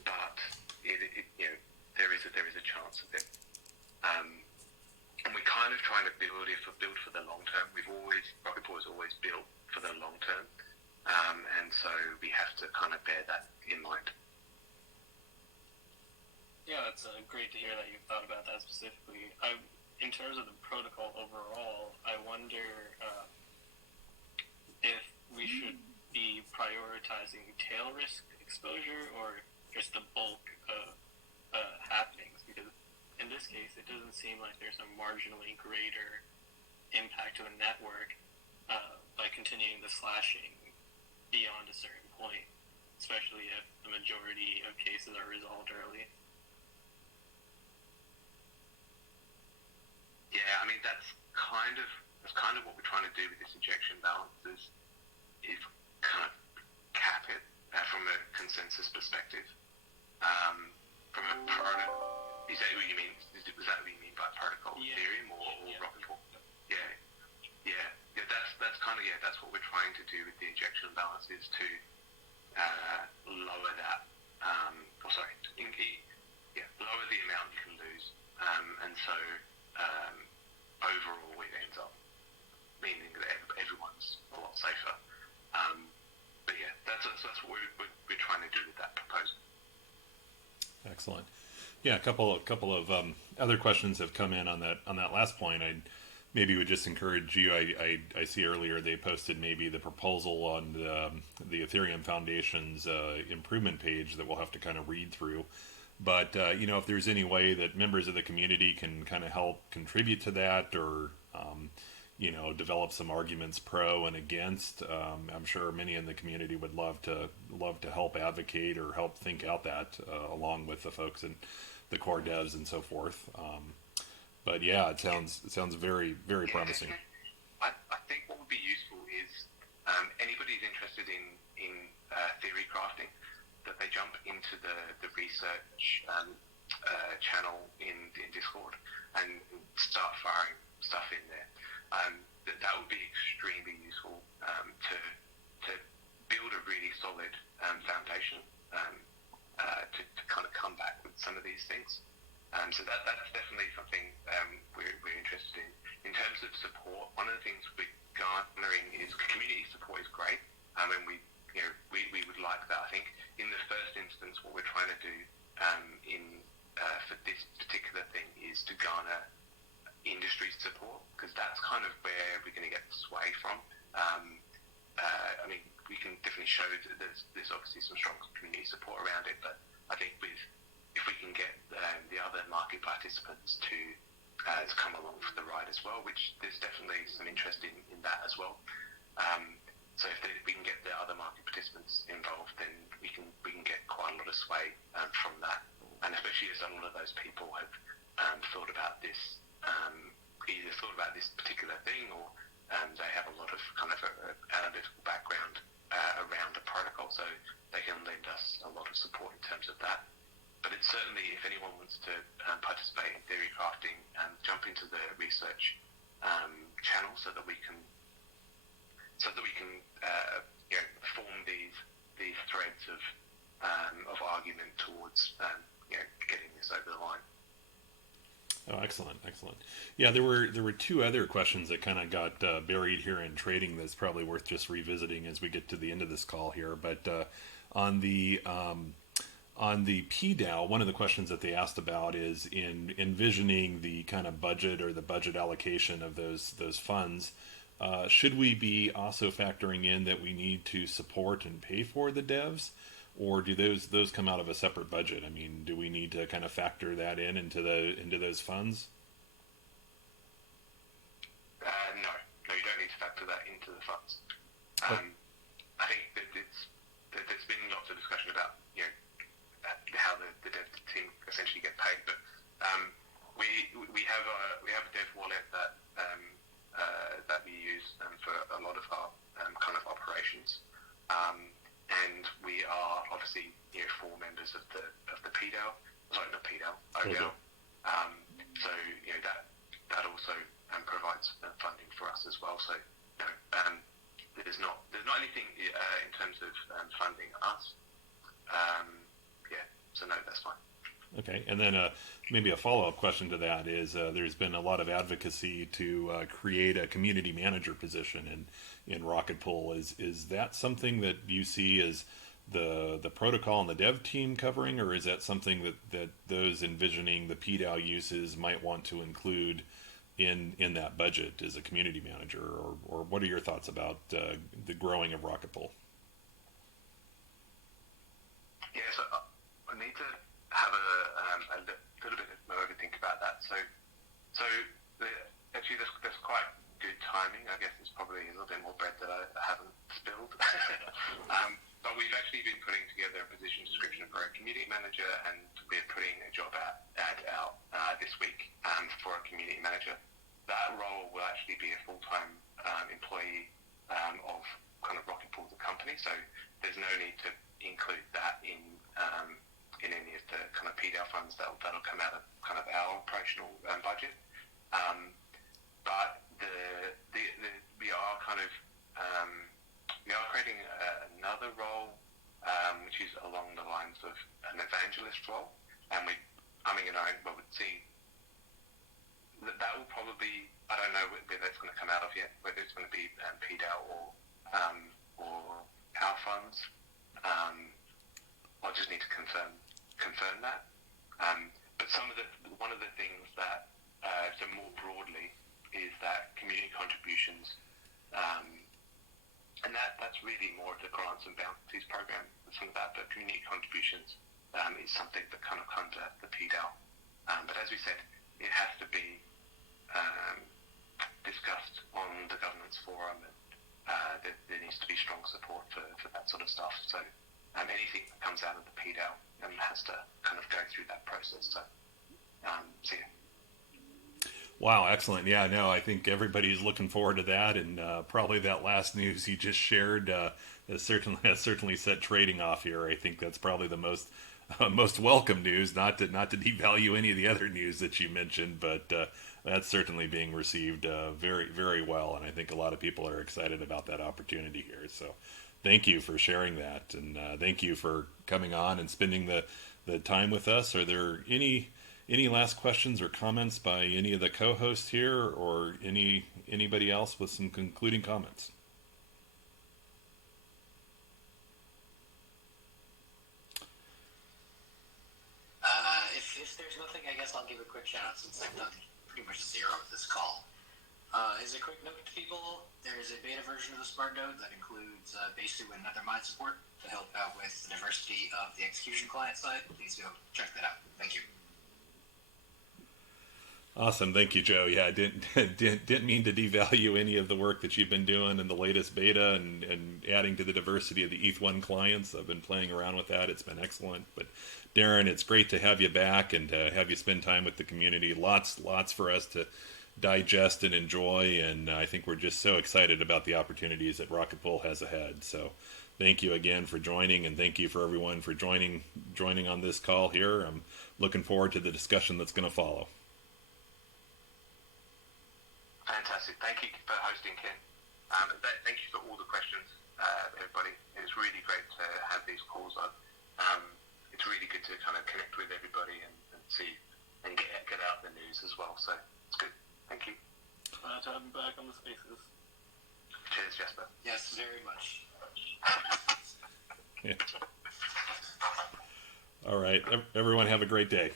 but there is a chance of it. And we're kind of trying to build for the long term. Rocket Pool has always built for the long term, and so we have to kind of bear that in mind. Yeah, it's great to hear that you've thought about that specifically. In terms of the protocol overall, I wonder if we should be prioritizing tail risk exposure or just the bulk of happenings, because in this case, it doesn't seem like there's a marginally greater impact to the network by continuing the slashing beyond a certain point, especially if the majority of cases are resolved early. Yeah, I mean that's kind of what we're trying to do with this injection balance is kind of cap it from a consensus perspective. From a protocol, is that what you mean? Was that what you mean by protocol Ethereum or Rocket Pool? Yeah. That's what we're trying to do with the injection balance, is to lower that. Lower the amount you can lose, and so overall it ends up meaning that everyone's a lot safer. But yeah, that's what we're trying to do Excellent. Yeah, a couple of other questions have come in on that last point. I maybe would just encourage you. I see earlier they posted maybe the proposal on the Ethereum Foundation's improvement page that we'll have to kind of read through. But if there's any way that members of the community can kind of help contribute to that, or develop some arguments pro and against, I'm sure many in the community would love to help advocate or help think out that along with the folks and the core devs and so forth. But yeah, it sounds very, very promising. I think what would be useful is anybody who's interested in theory crafting, that they jump into the research channel in Discord and start firing stuff in there. That would be extremely useful to build a really solid foundation to kind of come back with some of these things. So that's definitely something we're interested in. In terms of support, one of the things we're garnering is community support is great, and we would like that. I think in the first instance, what we're trying to do for this particular thing is to garner industry support, because that's kind of where we're going to get the sway from. I mean, we can definitely show that there's obviously some strong community support around it, but I think if we can get the other market participants to come along for the ride as well, which there's definitely some interest in that as well. So if we can get the other market participants involved, then we can get quite a lot of sway from that, and especially as a lot of those people have thought about this, either thought about this particular thing, or they have a lot of kind of analytical background around the protocol, so they can lend us a lot of support in terms of that. But it's certainly, if anyone wants to participate in theory crafting, jump into the research channel so that we can form these threads of argument towards getting this over the line. Oh, excellent. Yeah, there were two other questions that kind of got buried here in trading that's probably worth just revisiting as we get to the end of this call here. But on the PDAO, one of the questions that they asked about is in envisioning the kind of budget or the budget allocation of those funds. Should we be also factoring in that we need to support and pay for the devs, or do those come out of a separate budget? I mean, do we need to kind of factor that into those funds? No, you don't need to factor that into the funds. I think that there's been lots of discussion about how the dev team essentially get paid, but we have a dev wallet that we use for a lot of our kind of operations, and we are obviously four members of the PDAO. Sorry, not PDAO, ODAO. So that also provides funding for us as well. So there's not anything in terms of funding us. So no, that's fine. Okay, and then maybe a follow-up question to that is there's been a lot of advocacy to create a community manager position in Rocket Pool. Is that something that you see as the protocol and the dev team covering, or is that something that those envisioning the PDAO uses might want to include in that budget as a community manager, or what are your thoughts about the growing of Rocket Pool? Yeah, so I need to have a little bit more to think about that. So actually, there's quite good timing. I guess there's probably a little bit more bread that I haven't spilled. But we've actually been putting together a position description for a community manager, and we're putting a job ad out this week for a community manager. That role will actually be a full-time employee of kind of Rocket Pool, the company. So there's no need to include that in any of the kind of PDAO funds that'll come out of kind of our operational budget. But we are kind of we are creating another role which is along the lines of an evangelist role, and we're humming and ahhing, but we'd see that will probably, I don't know where that's going to come out of yet, whether it's going to be PDAO or our funds. I'll just need to confirm that. that's really more of the grants and bounties program. Some of that, but community contributions is something that kind of comes at the PDAL. But as we said, it has to be discussed on the governance forum, and there needs to be strong support for that sort of stuff. So anything that comes out of the PDAL has to kind of go through that process. So yeah. Wow, excellent. Yeah, no, I think everybody's looking forward to that, and probably that last news you just shared has certainly set trading off here. I think that's probably the most welcome news. Not to devalue any of the other news that you mentioned, but that's certainly being received very, very well, and I think a lot of people are excited about that opportunity here. So, thank you for sharing that, and thank you for coming on and spending the time with us. Are there any last questions or comments by any of the co-hosts here, or anybody else with some concluding comments? If there's nothing, I guess I'll give a quick shout out since I've done pretty much zero of this call. As a quick note to people, there is a beta version of the Smart Node that includes base 2 and Nether Mind support to help out with the diversity of the execution client side. Please go check that out. Thank you. Awesome, thank you, Joe. Yeah, I didn't mean to devalue any of the work that you've been doing in the latest beta and adding to the diversity of the ETH1 clients. I've been playing around with that. It's been excellent. But Darren, it's great to have you back and to have you spend time with the community. Lots for us to digest and enjoy, and I think we're just so excited about the opportunities that Rocket Pool has ahead. So thank you again for joining, and thank you for everyone for joining on this call here. I'm looking forward to the discussion that's going to follow. Fantastic. Thank you for hosting, Ken. Thank you for all the questions, everybody. It's really great to have these calls on. It's really good to kind of connect with everybody and see and get out the news as well. So it's good. Thank you. Glad to have you back on the spaces. Cheers, Jasper. Yes, very much. Yeah. All right. Everyone have a great day.